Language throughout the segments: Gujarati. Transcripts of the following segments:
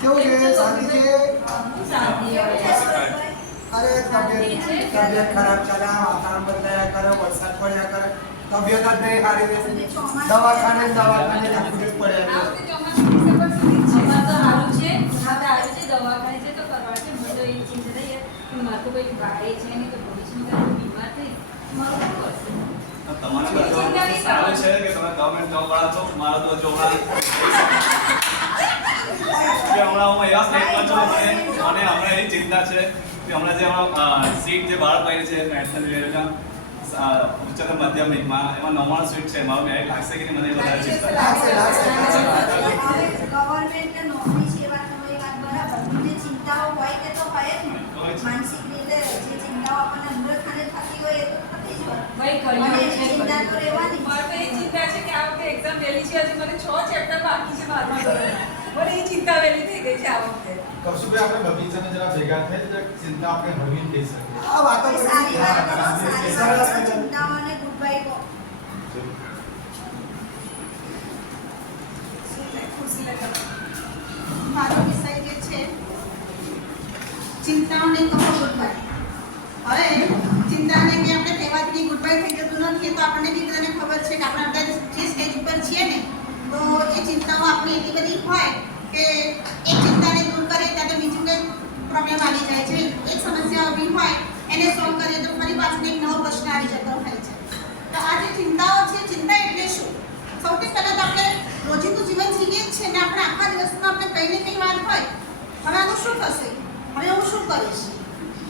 કેવું છે? શાંતિ છે? અરે તબિયત ખરાબ ચાલે, વાતાવરણ બદલાયા કરે, વરસાદ પડ્યા કરે, તબિયત જ નહીં સારી રહેશે. દવાખાને રાખવું જ પડે. સારું છે કે તમે ગવર્મેન્ટ જોબ વાળા છો. મારો તો જો હમણાં હું એવા સ્ટેટમાં છું, મને હમણાં એવી ચિંતા છે કે હમણાં જે સીટ જે બહાર પડી છે નેશનલ લેવલમાં ઉચ્ચતર માધ્યમિકમાં, એમાં 99 સીટ છે. મારું મેરિટ લાગશે કે નહીં, મને વધારે ચિંતા લાગશે. ગવર્મેન્ટ નોકરી છે, વાત તમારી વાત બરાબર. જે ચિંતાઓ હોય તે તો હોય જ ને. માનસિક રીતે જે ચિંતાઓ આપણને અંદર ખાને થતી હોય એ તો થતી જ હોય. ચિંતા તો રહેવાની. મારે એ ચિંતા છે કે આ વખતે એક્ઝામ વહેલી છે, હજી મને 6 ચેપ્ટર બાકી છે મારું. મને એ ચિંતા વહેલી થઈ ગઈ છે આ વખતે. કશુંભાઈ આપણે બગીચાને જરા ભેગા થઈ ચિંતા આપણે હળવી થઈ શકીએ. આ વાતો સારી વાત કરો, કરી સારી વાત. ચિંતાઓને ગુડ બાય કહો. મારો વિષય જે છે ચિંતાઓને કહો ગુડ બાય. હવે ચિંતાને કે આપણે કહેવાથી ગુડ બાય થઈ જતું નથી. તો આપણને બી બધાને ખબર છે કે આપણે અત્યારે જે સ્ટેજ ઉપર છીએ ને, તો એ ચિંતાઓ આપણી એટલી બધી હોય કે એક ચિંતાને દૂર કરે ત્યારે બીજું કંઈ પ્રોબ્લેમ આવી જાય છે. એક સમસ્યા ઊભી હોય એને સોલ્વ કરીએ તો ફરી પાછું એક નવો પ્રશ્ન આવી જતો હોય છે. તો આ જે ચિંતાઓ છે, ચિંતા એટલે શું? સૌથી પહેલાં તો આપણે રોજિંદુ જીવન જીવીએ જ છે ને, આપણે આખા દિવસમાં આપણે કંઈ ને કંઈ વાત હોય, હવે આનું શું થશે, હવે હું શું કરીશ,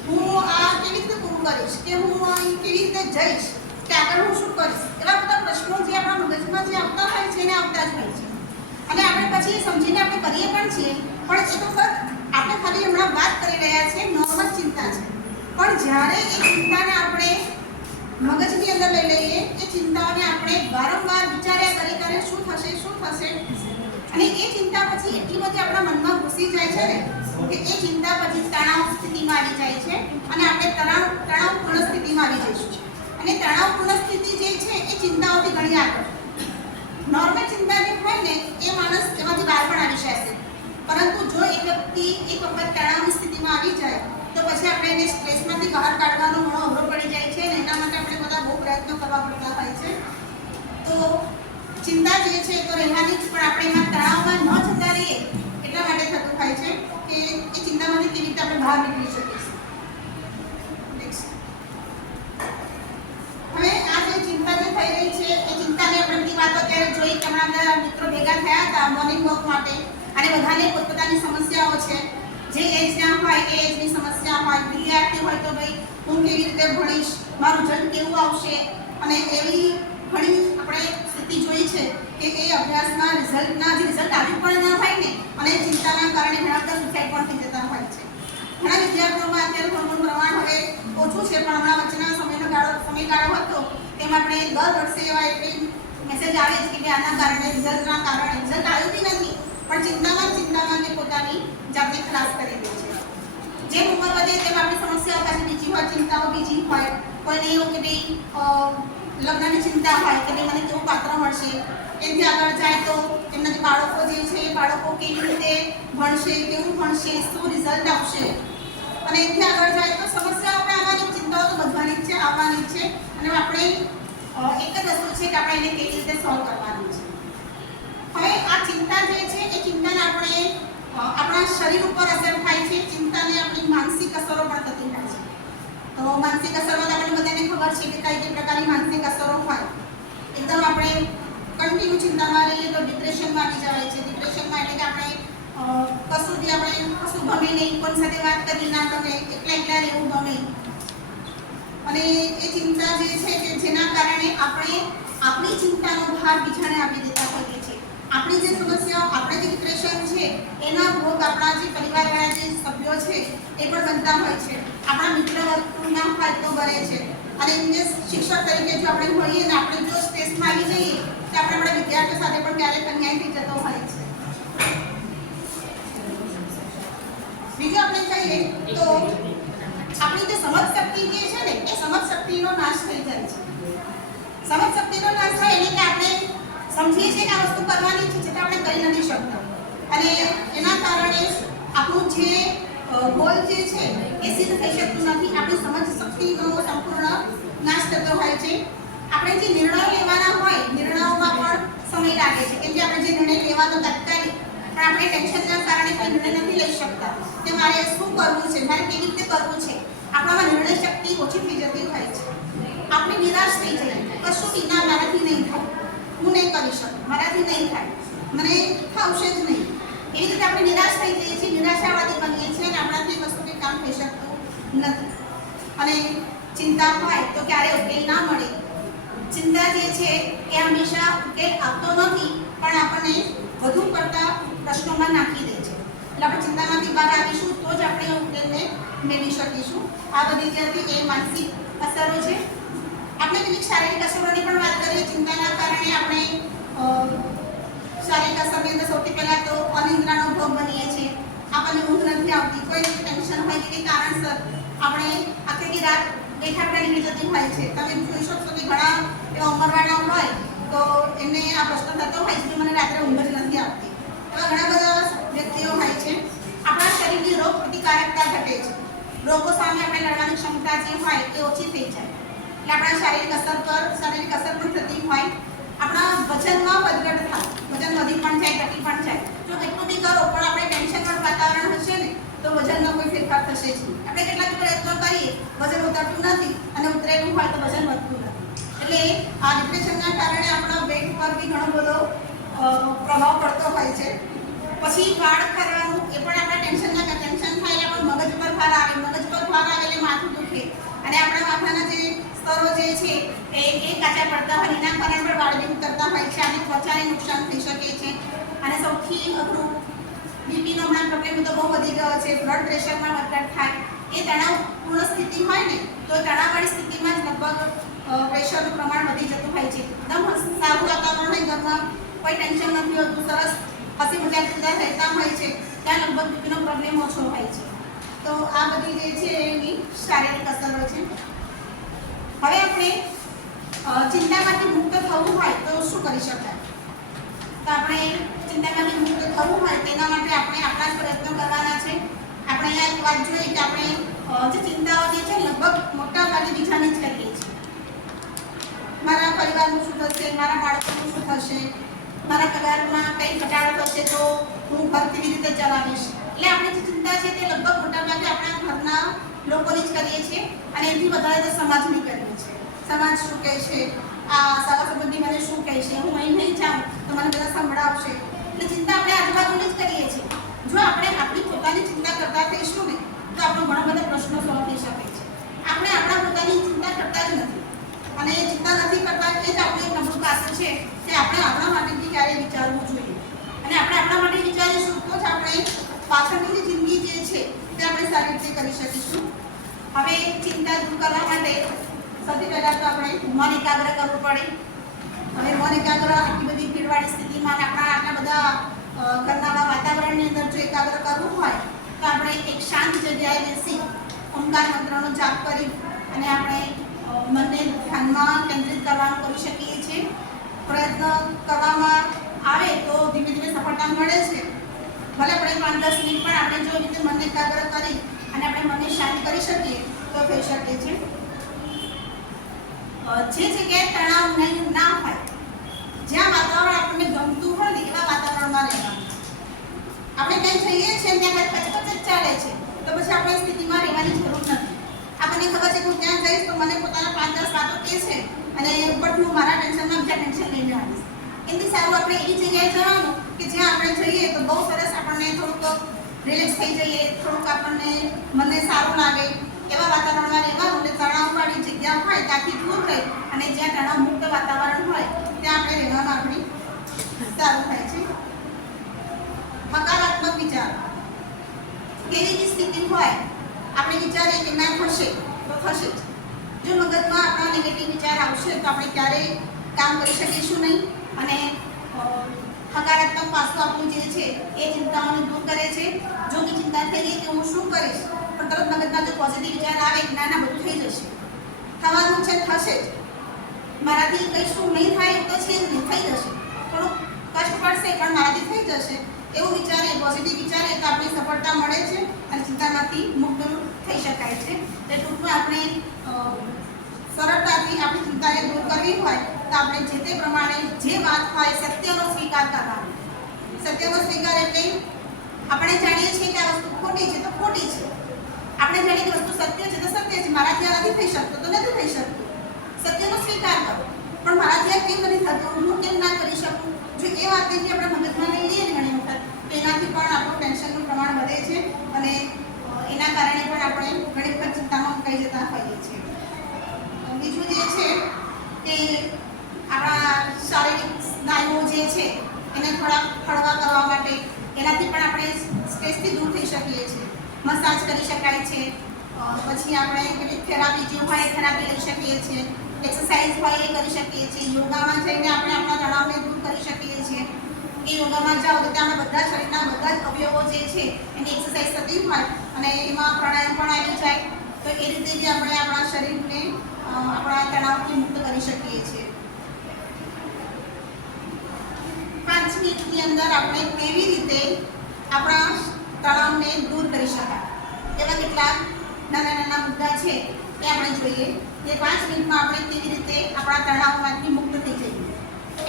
હું આ કેવી રીતે પૂરું કરીશ, કે હું અહીં કેવી રીતે જઈશ, કે આગળ હું શું કરીશ, એવા બધા પ્રશ્નો જે આપણા મગજમાં જે આવતા હોય છે એને આવતા જ હોય છે. અને આપણે પછી એ સમજીને આપણે કરીએ પણ છીએ, પણ એ તો આપણે ખાલી હમણાં વાત કરી રહ્યા છીએ, નોર્મલ ચિંતા છે. પણ જ્યારે એ ચિંતાને આપણે મગજની અંદર લઈ લઈએ, એ ચિંતાઓને આપણે વારંવાર વિચાર્યા કરી શું થશે અને એ ચિંતા પછી એટલી બધી આપણા મનમાં ઘૂસી જાય છે ને કે એ ચિંતા પછી તણાવ સ્થિતિમાં આવી જાય છે અને આપણે તણાવપૂર્ણ સ્થિતિમાં આવી જઈશું. અને તણાવપૂર્ણ સ્થિતિ જે છે એ ચિંતાઓથી ઘણી આગળ. નોર્મલ ચિંતા જે હોય ને એ માણસ એમાંથી બહાર પણ આવી શકે, પરંતુ જો એક વ્યક્તિ એક વખત તણાવની સ્થિતિમાં આવી જાય તો પછી આપણે એને સ્ટ્રેસમાંથી બહાર કાઢવાનો ઘણો અઘરો પડી જાય છે અને એના માટે આપણે બધા બહુ પ્રયત્નો કરવા પડતા હોય છે. તો ચિંતા જે છે તો રહેવાની જ, પણ આપણે એમાં તણાવમાં ન જતા રહીએ એટલા માટે થતું હોય છે કે એ ચિંતામાંથી કેવી રીતે આપણે બહાર નીકળી શકીશું. હવે આ જે ચિંતા જે થઈ રહી છે એ ચિંતાને આપણે બધી વાતો અત્યારે જોઈ કે હમણાં મિત્રો ભેગા થયા હતા મોર્નિંગ વોક માટે, અને બધાને પોતપોતાની સમસ્યાઓ છે. જે એજના હોય એ એજની સમસ્યા હોય, વિદ્યાર્થી હોય તો ભાઈ હું કેવી રીતે ભણીશ, મારું રિઝલ્ટ કેવું આવશે, અને એવી ઘણી આપણે સ્થિતિ જોઈ છે કે એ અભ્યાસમાં રિઝલ્ટ આવ્યું પણ ના હોય ને, અને ચિંતાના કારણે ઘણા બધા સુસાઇડ પણ થઈ જતા હોય છે. ઘણા વિદ્યાર્થીઓમાં અત્યારે થોડું પ્રમાણ હવે ઓછું છે, પણ હમણાં વચ્ચેના સમયગાળો હતો તેમાં આપણે દર વર્ષે એવા એટલી મેસેજ આવે છે કે આના કારણે રિઝલ્ટના કારણે રિઝલ્ટ આવ્યું બી નથી, પણ ચિંતામાં તે પોતાની જાતને ખલાસ કરી દે છે. જેમ ઉંમર વધે તેમ આપણી સમસ્યાઓ પાછી બીજી હોય, ચિંતાઓ બીજી હોય. કોઈને એવું કે ભાઈ લગ્નની ચિંતા હોય કે ભાઈ મને કેવું પાત્ર મળશે, એનાથી આગળ જાય તો એમના જે બાળકો જે છે એ બાળકો કેવી રીતે ભણશે, કેવું ભણશે, શું રિઝલ્ટ આવશે, અને એનાથી આગળ જાય તો સમસ્યાઓ આપણે આવવાની, ચિંતાઓ તો બધવાની જ છે, આવવાની જ છે. અને આપણે એક જ વસ્તુ છે કે આપણે એને કેવી રીતે સોલ્વ કરવાનું છે. હવે આ ચિંતા જે છે એ ચિંતાને આપણે આપણા શરીર ઉપર અસર થાય છે, ચિંતાને આપણી માનસિક અસરો પણ થતી હોય છે. તો માનસિક અસરોમાં આપણે બધાને ખબર છે કે કઈ પ્રકારની માનસિક અસરો હોય. એકદમ આપણે કન્ટિન્યુ ચિંતામાં રહીએ તો ડિપ્રેશનમાં આવી જવાય છે. ડિપ્રેશનમાં એટલે કે આપણે કશું ગમે નહીં, કોઈ સાથે વાત કરી ના ગમે, એકલા રહેવું ગમે. અને એ ચિંતા જે છે કે જેના કારણે આપણે આપણી ચિંતાનો ભાર બીજાને આપી દેતા હોઈએ છીએ. આપણી જે સમસ્યાઓ, આપણે જે ડિપ્રેશન છે એના ભોગ આપણા જે પરિવારવાળા જે સભ્યો છે એ પણ બનતા હોય છે. આપણા મિત્ર વર્તુળના હોય તો બને છે. અને એમને શિક્ષક તરીકે જો આપણે હોઈએ ને આપણે જો સ્ટ્રેસમાં આવી જઈએ તો આપણે આપણા વિદ્યાર્થીઓ સાથે પણ ક્યારેક અન્યાય થઈ જતો હોય છે. બીજું આપણે કહીએ તો આપણી જે સમજ શક્તિ જે છે ને એ સમજ શક્તિનો નાશ થઈ જાય છે. સમજ શક્તિનો નાશ થાય એટલે કે આપણે સમજીએ છીએ કે આ વસ્તુ કરવાની છે છતાં આપણે કરી નથી શકતા અને એના કારણે આપણું જે ગોલ જે છે એ સિદ્ધ થઈ શકતું નથી. આપણી સમજ શક્તિનો સંપૂર્ણ નાશ થતો હોય છે. આપણે જે નિર્ણયો લેવાના હોય નિર્ણયોમાં પણ સમય લાગે છે કેમ કે આપણે જે નિર્ણય લેવાનો તાત્કાલિક પણ આપણે ટેન્શનના કારણે કોઈ નિર્ણય નથી લઈ શકતા કે મારે શું કરવું છે, મારે કેવી રીતે કરવું છે. આપણામાં નિર્ણય શક્તિ ઓછી થઈ જતી હોય છે. આપણે નિરાશ થઈ જઈએ, કશું વિના મારાથી નહીં થાય, હું નહીં કરી શકું, મારાથી નહીં થાય, મને થશે જ નહીં. એવી રીતે આપણે નિરાશ થઈ જઈએ છીએ, નિરાશાવાદી બનીએ છીએ અને આપણાથી કશું કંઈ કામ થઈ શકતું નથી. અને ચિંતા હોય તો ક્યારે ઉકેલ ના મળે. ચિંતા જે છે એ હંમેશા ઉકેલ આપતો નથી પણ આપણને વધુ પડતા પ્રશ્નોમાં નાખી દે છે. એટલે આપણે ચિંતામાંથી બહાર આવીશું તો જ આપણે ઉકેલને મેળવી શકીશું. આ બધી જે હતી એ માનસિક અસરો છે. આપણે કેટલીક શારીરિક અસરોની પણ વાત કરીએ. ચિંતાના કારણે આપણે શારીરિક અસરની અંદર સૌથી પહેલાં તો અનિદ્રાનો ભોગ બનીએ છીએ. આપણને ઊંઘ નથી આવતી, કોઈ ટેન્શન હોય કે કારણસર આપણે આખી રાત બેઠા નીકળી જતી હોય છે. તમે જોઈ શકશો કે ઘણા એવા ઉંમરવાળા હોય તો એમને આ પ્રશ્ન થતો હોય છે કે મને રાત્રે ઊંઘ જ નથી આવતી. એવા ઘણા બધા વ્યક્તિઓ હોય છે. આપણા શરીરની રોગ પ્રતિકારકતા ઘટે છે. રોગો સામે આપણે લડવાની ક્ષમતા જે હોય એ ઓછી થઈ જાય. એટલે આપણા શારીરિક અસર પણ થતી હોય. આપણા વજનમાં વધઘટ થાય, વજન વધી પણ જાય, ઘટી પણ જાય. જો એટલું બી કરો પણ આપણે ટેન્શનવાળું વાતાવરણ હશે ને તો વજનનો કોઈ ફેરફાર થશે જ નહીં. આપણે કેટલાક પ્રયત્નો કરીએ, વજન ઉતરતું નથી અને ઉતરેલું હોય તો વજન વધતું નથી. એટલે આ ડિપ્રેશનના કારણે આપણા વેટ પર બી ઘણો બધો પ્રભાવ પડતો હોય છે. પછી વાળ ખરવાનું એ પણ આપણા ટેન્શન થાય એટલે આપણું મગજ પર ભાર આવે, મગજ પર ભાર આવે એટલે માથું દુખે અને આપણા માથાના જે સ્તરો જે છે એ કાચા પડતા હોય એના કારણે પણ વાળ બી ઉતરતા હોય છે અને ત્વચાને નુકસાન થઈ શકે છે. અને સૌથી અઘરું બીપીનો હમણાં પ્રોબ્લેમ તો બહુ વધી ગયો છે. બ્લડ પ્રેશરમાં વધઘટ થાય. એ તણાવપૂર્ણ સ્થિતિ હોય ને તો તણાવવાળી સ્થિતિમાં જ લગભગ પ્રેશરનું પ્રમાણ વધી જતું હોય છે. એકદમ સારું વાતાવરણ હોય, ઘરમાં કોઈ ટેન્શન નથી હોતું, સરસ હસી મજાક બધા રહેતા હોય છે, ત્યાં લગભગ બીપીનો પ્રોબ્લેમ ઓછો હોય છે. તો આ બધી જે છે એની શારીરિક અસરો છે. હવે આપણે ચિંતામાંથી મુક્ત થવું હોય તો શું કરી શકાય? તો આપણે ચિંતામાંથી મુક્ત થવું હોય તેના માટે આપણે આપણા જ પ્રયત્નો કરવાના છે. આપણે અહીંયા એક વાત જોઈએ કે આપણે જે ચિંતાઓ જે છે લગભગ મોટા ભાગે બીજાની જ કરીએ છીએ. મારા પરિવારનું શું થશે, મારા બાળકોનું શું થશે, મારા પગારમાં કંઈ ઘટાડો થશે તો હું ઘર કેવી રીતે ચલાવીશ. એટલે આપણી જે ચિંતા છે તે લગભગ મોટા ભાગે આપણા ઘરના લોકોની જ કરીએ છીએ અને એથી વધારે તો સમાજની કરીએ છીએ. સમાજ શું કહે છે, આ સગા સંબંધી મને શું કહે છે, હું અહીં નહીં જાઉં તો મને બધા સંભળાવશે. એટલે ચિંતા આપણે આજુબાજુની જ કરીએ છીએ. જો આપણે આપણી પોતાની ચિંતા કરતા થઈશું ને તો આપણો ઘણા બધા પ્રશ્નો સોલ્વ થઈ શકે છે. આપણે આપણા પોતાની ચિંતા કરતા જ નથી અને ચિંતા નથી કરતા એ જ આપણું એક નબળું પાસું છે કે આપણે આપણા માટેથી ક્યારેય વિચારવું જોઈએ અને આપણે આપણા માટે વિચારીશું તો જ આપણે પાછળની જે જિંદગી જે છે તે આપણે સારી રીતે કરી શકીશું. હવે ચિંતા દૂર કરવા માટે સૌથી પહેલાં તો આપણે મન એકાગ્ર કરવું પડે. હવે મન એકાગ્ર આટલી બધી ભીડવાળી સ્થિતિમાં આપણા આટલા બધા ઘરના વાતાવરણની અંદર જો એકાગ્ર કરવું હોય તો આપણે એક શાંત જગ્યાએ બેસી ઓમકાર મંત્રનો જાપ કરી અને આપણે મનને ધ્યાનમાં કેન્દ્રિત કરવાનું કરી શકીએ છીએ. પ્રયત્ન કરવામાં આવે તો ધીમે ધીમે સફળતા મળે છે. ભલે આપણે 5-10 મિનિટ પણ આપણે જો રીતે મનને એકાગ્ર કરી અને આપણે મનને શાંત કરી શકીએ તો થઈ શકે છે. જે જગ્યાએ તણાવ નહીં ના હોય, જ્યાં વાતાવરણ આપણને ગમતું હોય ને એવા વાતાવરણમાં રહેવાનું. આપણે કંઈ જઈએ છીએ ત્યાં કચકચ જ ચાલે છે તો પછી આપણે સ્થિતિમાં રહેવાની જરૂર નથી. આપણને ખબર છે કે હું ત્યાં જઈશ તો મને પોતાના 5-10 વાતો કહે છે અને ઉપરથી હું મારા ટેન્શનમાં બીજા ટેન્શન લઈને આવીશ. એથી સારું આપણે એવી જગ્યાએ જવાનું કે જ્યાં આપણે જઈએ તો બહુ સરસ આપણને થોડુંક રિલેક્સ થઈ જઈએ, થોડુંક આપણને મને સારું લાગે એવા વાતાવરણમાં રહેવાનું. એટલે તણાવવાળી જગ્યા હોય ત્યાંથી દૂર રહે અને જ્યાં તણાવ મુક્ત વાતાવરણ હોય ત્યાં આપણે રહેવાનું આપણી સારું થાય છે. હકારાત્મક વિચાર. કેવી બી સ્થિતિ હોય આપણે વિચારીએ કે ના થશે તો થશે જ. જો મગજમાં આપણા નેગેટિવ વિચાર આવશે તો આપણે ક્યારેય કામ કરી શકીશું નહીં અને હકારાત્મક પાસું આપણું જે છે એ ચિંતાઓને દૂર કરે છે. જો કે ચિંતા થઈ ગઈ કે હું શું કરીશ પણ તરત મગજમાં જો પોઝિટિવ વિચાર આવે કે ના બધું થઈ જશે, થવાનું છે થશે જ, મારાથી કંઈ શું નહીં થાય તો છે જ નહીં, થઈ જશે. તો પડશે પણ મારાથી થઈ જશે એવું વિચારે, પોઝિટિવ વિચારે તો આપણે સફળતા મળે છે અને ચિંતામાંથી મુક્ત થઈ શકાય છે. એટલે ટૂંકમાં આપણે સરળતાથી આપણી ચિંતાને દૂર કરવી હોય તો આપણે જે તે પ્રમાણે જે વાત હોય સત્યનો સ્વીકાર કરવાનો. સત્યનો સ્વીકાર એટલે આપણે જાણીએ છીએ કે આ વસ્તુ ખોટી છે તો ખોટી છે, આપણે જાણીએ કે વસ્તુ સત્ય છે તો સત્ય છે, મારાથી આ નથી થઈ શકતું તો નથી થઈ શકતું. સત્યનો સ્વીકાર કરો, પણ મારાથી આ કેમ નથી થતું, હું કેમ ના કરી શકું, જો એ વાત જે આપણે મગજમાં લઈ લઈએ ઘણી વખત તેનાથી પણ આપણું ટેન્શનનું પ્રમાણ વધે છે અને એના કારણે પણ આપણે ઘણી વખત ચિંતામાં મુકાઈ જતા હોઈએ છીએ. બીજું જે છે કે આપણા શારીરિક સ્નાયુઓ જે છે એને થોડા હળવા કરવા માટે એનાથી પણ આપણે સ્ટ્રેસથી દૂર થઈ શકીએ છીએ. મસાજ કરી શકાય છે, પછી આપણે કેટલીક થેરાપી જે હોય એ થેરાપી લઈ શકીએ છીએ, એક્સરસાઇઝ હોય એ કરી શકીએ છીએ, યોગામાં જઈને આપણે આપણા તણાવને દૂર કરી શકીએ છીએ. એ યોગામાં જાઓ તો ત્યાં બધા શરીરના બધા જ અવયવો જે છે એની એક્સરસાઇઝ થતી હોય અને એમાં પ્રાણાયામ પણ આવી જાય તો એ રીતે બી આપણે આપણા શરીરને આપણા તણાવથી મુક્ત કરી શકીએ છીએ. 5 મિનિટની અંદર આપણે કેવી રીતે આપણા તણાવને દૂર કરી શકાય એવા કેટલાક નાના નાના મુદ્દા છે એ આપણે જોઈએ કે 5 મિનિટમાં આપણે કેવી રીતે આપણા તણાવમાંથી મુક્ત થઈ જઈએ.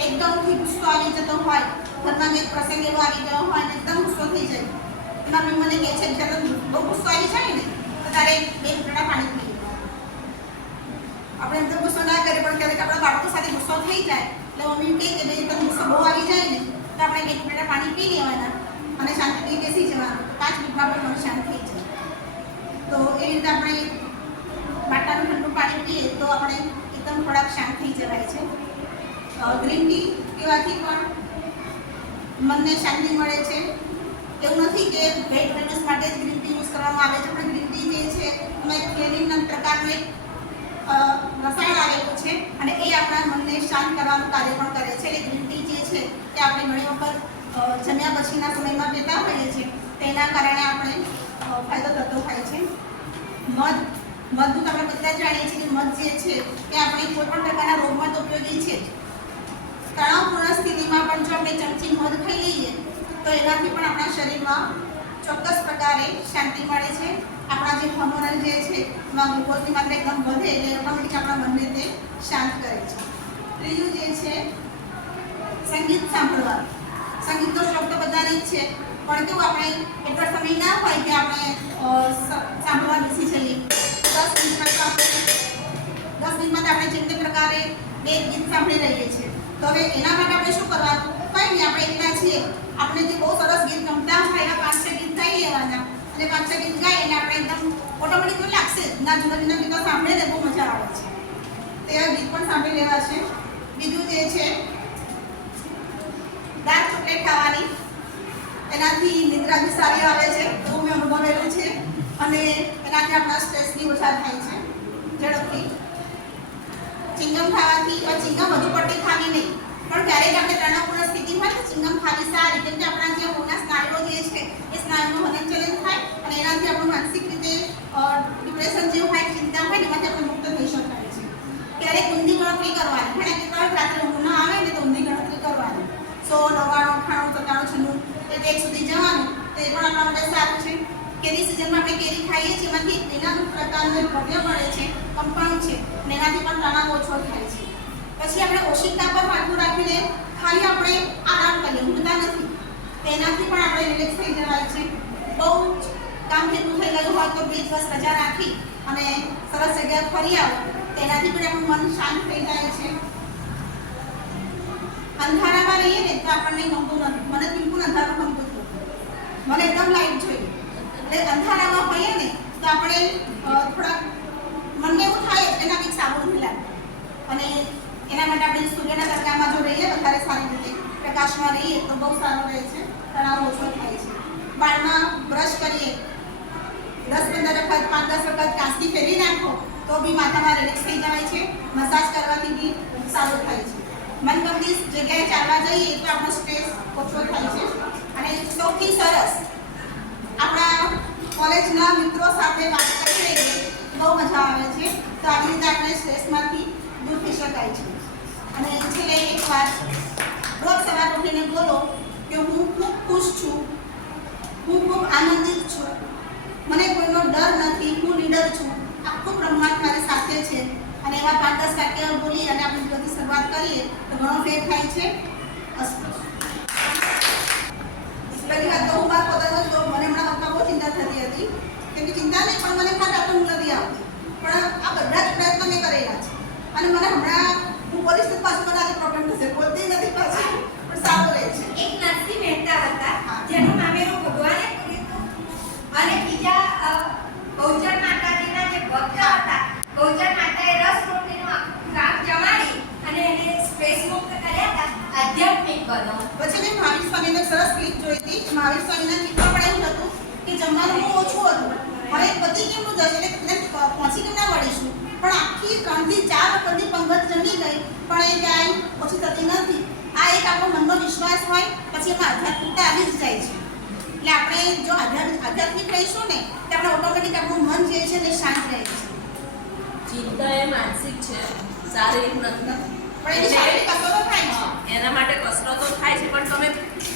એકદમથી ગુસ્સો આવી જતો હોય, ઘરમાં એક પ્રસંગ એવો આવી ગયો હોય ને એકદમ ગુસ્સો થઈ જાય, એમાં મમ્મી મને કહે છે કે જ્યારે બહુ ગુસ્સો આવી જાય ને તો તારે 2 ઘૂંટડા પાણી પી લેવાનું. આપણે એમ તો ગુસ્સો ના કરીએ પણ ક્યારેક આપણા બાળકો સાથે ગુસ્સો થઈ જાય એટલે મમ્મી કહે કે ભાઈ તને ગુસ્સો બહુ આવી જાય ને તો આપણે 2 ઘૂંટડા પાણી પી લેવાના અને શાંતિથી બેસી જવાનું. 5 મિનિટમાં આપણે મન શાંત થઈ જાય. તો એ રીતે આપણે માટલાનું ઠંડુ પાણી પીએ તો આપણે એકદમ થોડાક શાંત થઈ જવાય છે. ગ્રીન ટી પીવાથી પણ મનને શાંતિ મળે છે. એવું નથી કે વેટ રિડ્યુસ માટે જ ગ્રીન ટી યુઝ કરવામાં આવે છે, પણ ગ્રીન ટી જે છે એમાં થિયોનિન પ્રકારનું એક રસાયણ આવેલું છે અને એ આપણા મનને શાંત કરવાનું કાર્ય પણ કરે છે. એટલે ગ્રીન ટી જે છે તે આપણે ઘણી વખત જમ્યા પછીના સમયમાં પીતા હોઈએ છીએ તેના કારણે આપણે ફાયદો થતો હોય છે. મધ આપણે બધા જાણીએ છીએ કે મધ જે છે એ આપણે કોઈ પણ પ્રકારના રોગમાં તો ઉપયોગી છે. તણાવપૂર્ણ સ્થિતિમાં પણ જો આપણે ચમચી મધ ખાઈ લઈએ તો એનાથી પણ આપણા શરીરમાં ચોક્કસ પ્રકારે શાંતિ મળે છે. આપણા જે હોર્મોનલ જે છે એમાં ગ્લુકોઝની માત્રા એકદમ વધે એટલે ઓટોમેટિક આપણા મનને તે શાંત કરે છે. ત્રીજું જે છે સંગીત સાંભળવા. સંગીતનો શોખ તો બધાને જ છે પણ કેવું આપણે એટલો સમય ના હોય કે આપણે સાંભળવા બેસી જઈએ. 10 મિનિટમાં આપણે જેમ તે પ્રકારે 2 ગીત સાંભળી લઈએ છીએ. તો હવે એના માટે આપણે શું કરવાનું? કંઈ નહીં, આપણે એકલા છીએ, આપણે જે બહુ સરસ ગીત ગમતા હોય એવા 5-6 ગીત ગાઈ લેવાના અને 5-6 ગીત ગાઈ એટલે આપણે એકદમ ઓટોમેટિક લાગશે ના જુદા જુદા ગીતો સાંભળીને બહુ મજા આવે છે. તેવા ગીત પણ સાંભળી લેવા છે. બીજું જે છે ડાર્ક ચોકલેટ ખાવાની, એનાથી નિદ્રા બી સારી આવે છે એવું મેં અનુભવેલું છે અને એનાથી આપણા સ્ટ્રેસ બી ઓછા થાય છે ઝડપથી. ચિંગમ ખાવાથી ચિંગમ વધુ પડતી ખાવી નહીં પણ ક્યારેક આપણે તણાવપૂર્ણ સ્થિતિ હોય તો ચિંગમ ખાવી સારી, કેમ કે આપણા જે મોના સ્નાયુઓ જે છે એ સ્નાયુનું હલનચલન થાય અને એનાથી આપણું માનસિક રીતે ડિપ્રેશન જે હોય, ચિંતા હોય એમાંથી આપણે મુક્ત થઈ શકાય છે. ક્યારેક ઊંધી ગણતરી કરવાની, ઘણા કેટલા રાત્રે ઊંઘ ના આવે ને તો ઊંધી ગણતરી કરવાની, 100, 99, 98, 97, 96 1 સુધી જવાનું તો એ પણ આપણા માટે સારું છે. કેરી સિઝનમાં આપણે કેરી ખાઈએ છીએ એમાંથી એના પ્રકારનું દ્રવ્ય મળે છે, કમ્પાઉન્ડ છે અને એનાથી પણ તણાવ ઓછો થાય છે. પછી આપણે ઓશિકા પર માથું રાખીને ખાલી આપણે આરામ કરીએ, ઊંઘતા નથી, તેનાથી પણ આપણે રિલેક્સ થઈ જવાય છે. બહુ કામ કેટલું થઈ ગયું હોય તો 2 દિવસ રજા રાખી અને સરસ જગ્યાએ ફરી આવો તેનાથી પણ આપણું મન શાંત થઈ જાય છે. અંધારામાં રહીએ ને તો આપણને ગમતું નથી. મને બિલકુલ અંધારું ગમતું નથી, મને એકદમ લાઈટ જોઈએ. એટલે અંધારામાં હોઈએ ને તો આપણે થોડાક મનને એવું થાય એના કંઈક સારું નહીં લાગે અને એના માટે આપણે સૂર્યના તડકામાં જો રહીએ વધારે સારી રીતે પ્રકાશમાં રહીએ તો બહુ સારું રહે છે, તણાવ ઓછો થાય છે. બાળમાં બ્રશ કરીએ 10-15 વખત 5-10 વખત કાંસી ફેરવી નાખો તો બી માથામાં રિલેક્સ થઈ જાય છે. મસાજ કરવાથી બી સારું થાય છે. મનગમતી જગ્યાએ ચાલવા જઈએ તો આપણો સ્ટ્રેસ ઓછો થાય છે અને સૌથી સરસ આપણા કોલેજના મિત્રો સાથે વાત કરી લઈએ બહુ મજા આવે છે. તો આવી રીતે આપણે સ્ટ્રેસમાંથી દૂર થઈ શકાય છે. અને છેલ્લે એક વાત રોજ સવારે ઉઠીને બોલો કે હું ખૂબ ખુશ છું, હું ખૂબ આનંદિત છું, મને કોઈનો ડર નથી, હું લીડર છું, આખું બ્રહ્માંડ મારી સાથે છે. અને એવા 5-10 વાક્ય બોલી અને આપણે બધી શરૂઆત કરીએ તો ઘણો ફેર થાય છે. અસ્તુ. પહેલી વાત તો હું મારા પોતાનો જ મને હમણાં વખત બહુ ચિંતા થતી હતી કેમ કે ચિંતા નહીં પણ મને ખાલી આટલું નથી આવતું પણ આ બધા જ પ્રયત્નો મેં કરેલા છે અને મને હમણાં હું પોલીસ પાછું મને આજે પ્રોબ્લેમ થશે બોલતી નથી પાછી પણ સારું રહે છે. એક નરસિંહ મહેતા હતા જેનું નામેરું ભગવાને પૂર્યું હતું અને બીજા ગૌચર માતાજીના જે ભક્ત હતા ગૌચર માતાએ રસ રોટલીનું આખું શાક જમાડી અને એને સ્પેસ મુક્ત કર્યા હતા આધ્યાત્મિક બનો. પછી મેં મહાવીર સ્વામીને સરસ ક્લિપ જોઈ હતી. મહાવીર સ્વામીના ચિત્ર પણ એવું હતું કે જમવાનું બહુ ઓછું હતું હવે પતિ કેમનું જશે એટલે પહોંચી કેમ ના વળીશું પણ આખી 3 થી 4 વખતની પંગત જમી ગઈ પણ એ ક્યાંય ઓછી થતી નથી. આ એક આપણો મનનો વિશ્વાસ હોય પછી એમાં આધ્યાત્મિકતા આવી જ જાય છે. એટલે આપણે જો આધ્યાત્મિક રહીશું ને તો આપણે ઓટોમેટિક આપણું મન જે છે ને શાંત રહે છે. ચિંતા એ માનસિક છે, શારીરિક નથી. પણ એની શારીરિક અસરો થાય છે. એના માટે કસરતો થાય છે પણ તમે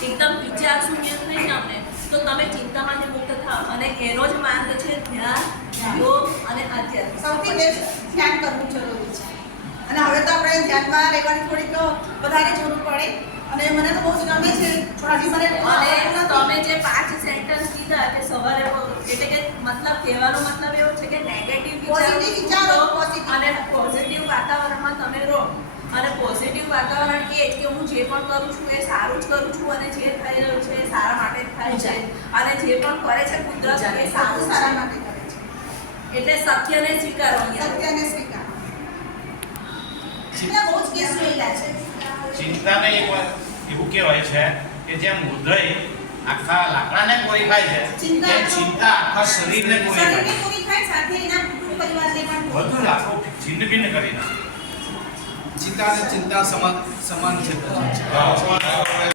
એકદમ વિચાર શૂન્ય થઈ જાઓ ને તો તમે ચિંતામાંથી મુક્ત થાઓ અને એનો જ માર્ગ છે ધ્યાન, યોગ અને આધ્યાત્મ. સૌથી બેસ્ટ ધ્યાન કરવું જરૂરી છે અને હવે તો આપણે ધ્યાનમાં રહેવાની થોડીક વધારે જરૂર પડે અને મને તો બહુ જ ગમે છે પણ હજી મને અને તમે જે 5 સેન્ટેન્સ કીધા કે સવારે એટલે કે મતલબ કહેવાનો મતલબ એવો છે કે નેગેટિવ Positive વિચારો, positive. અને પોઝિટિવ વાતાવરણમાં તમે રહો અને પોઝિટિવ વાતાવરણ એ જ કે હું જે પણ કરું છું એ સારું જ કરું છું અને જે થઈ રહ્યું છે એ સારા માટે જ થાય છે અને જે પણ કરે છે કુદરત એ સારું સારા સારા માટે કરે છે. એટલે સત્યને સ્વીકારો અહીંયા. સત્યને સ્વીકાર. એટલે બહુ જ કેસ જોયેલા છે. ચિંતાને એક વાર એવું કહેવાય છે કે જેમ હૃદય આખા લાકડાને કોરી ખાય છે ચિંતા તેમ ચિંતા આખા શરીરને કોરી ખાય શરીરને પૂરી થાય સાથે એના કુટુંબ પરિવારને પણ છે. બધું જ આખું છિન્ન ભિન્ન કરી નાખે. ચિંતા અને ચિંતા સમાન છે. હા.